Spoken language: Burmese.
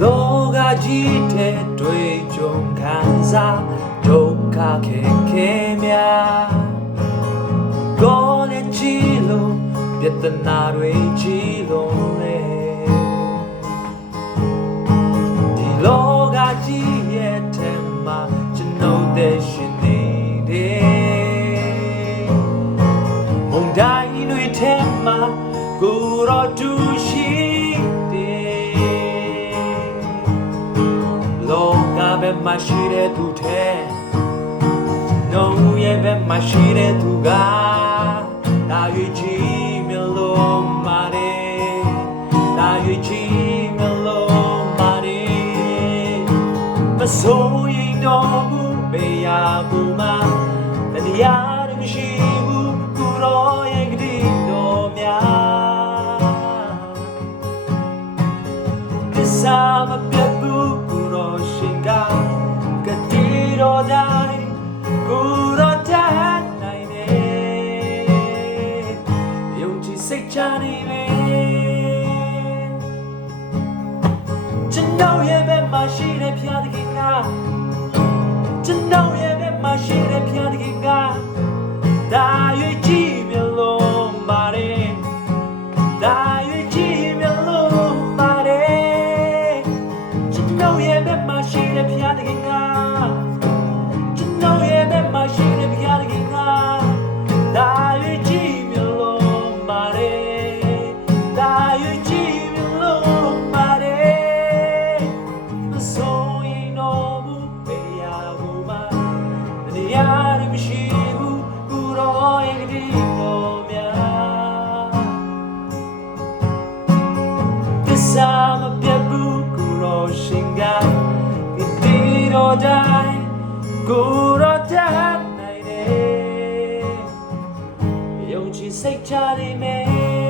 လောကကြီးတဲ့တွေ့ကြုံခံစားဒုက္ခခဲခဲများကိုယ်နဲ့ကြည်လို့ပြဿနာတွေကြီးလုံးလေဒီလောကကြီးရဲ့ထဲမှာကျွန်တော်တဲ့ရှင်နေတယ်မုန်တိုင်းတွေထဲမှာကိုယ်တော်တူရှိဘယ်မှာရှိတဲ့သူထဲနှုံးရဲ့ဘယ်မှာရှိတဲ့သူကဒါရွေးကြည့်မလို့မာတယ်ဒါရွေးကြည့်မလို့မာတယ်မစိုးရင်တော့ဘူးဘေးရာဘူးမတရားမရှိဘူးကိုရောရဲ့ဂတိတော်များသစ္စာမပြတ်ဘူးကိုရောရှင်ကတော်တိုင်းကိုတော်တိုင်းနိုင်တယ်ယုံကြည်စိတ်ချနေလေကျွန်တော်ရဲ့ဘက်မှာရှိတဲ့ဖျားသခင်ကကျွန်တော်ရဲ့ဘက်မှာရှိတဲ့ဖျားသခင်ကဒါရွေးကြည့်မြလို့ပါတယ်ဒါရွေးကြည့်မြလို့ပါတယ်ကျွန်တော်ရဲ့ဘက်မှာရှိတဲ့ဖျားသခင်ကရှိတဲ့ဘုရားသခင်ကဒါရွေးကြည့်မြလို့ပါတယ်ဒါရွေးကြည့်မြလို့ပါတယ်မစိုးရင်တော့ဘူးဘေးရာဘူးမတရားမရှိဘူးကိုရောရဲ့ဂတိတော်များသစ္စာမပြတ်ဘူးကိုရောရှင်ကဂတိတော်တိုင်းကိုရောတိုင်းယုံကြည်စိတ်ချရမယ်